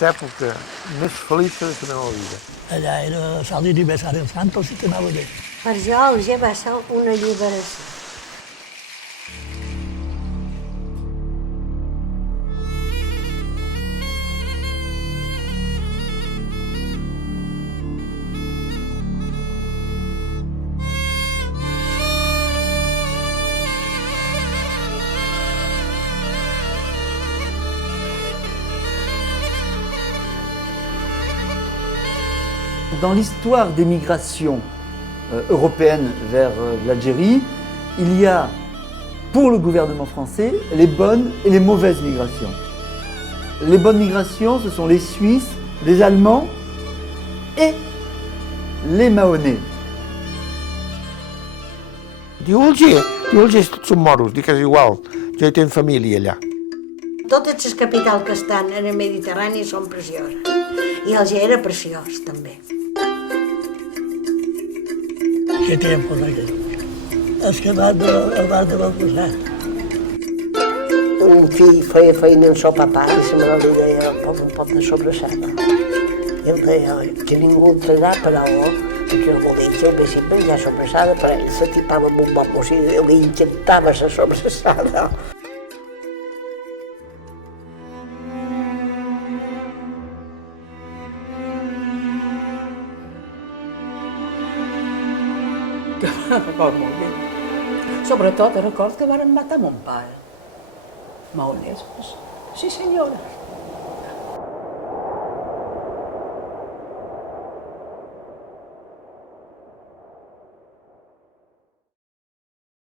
l'època més feliç de la meva vida. Allà era l'aniversari dels Santos i t'anava allà. Per jo Alger va ser una alliberació. Dans l'histoire des migrations européennes vers l'Algérie, il y a, pour le gouvernement français, les bonnes et les mauvaises migrations. Les bonnes migrations, ce sont les Suisses, les Allemands et les Mahonais. Diu Alger tots són moros, dic que és igual, jo hi tinc família allà. Totes les capitals que estan en el Mediterrani són precioses. I Alger era preciós, també. Qué tiempos aquellos. És que abans de l'empressat. Un fill feia feina en el papà i la mare li deia un pot de sobrassada. I ell deia que ningú el traurà, però perquè algú dia ve sempre menjar sobrassada, però ell se tipava amb un bon bocí i li injectava la sobrassada. Record molt bé. Sobretot record que varen matar mon pare. Maonesos. Sí, senyora.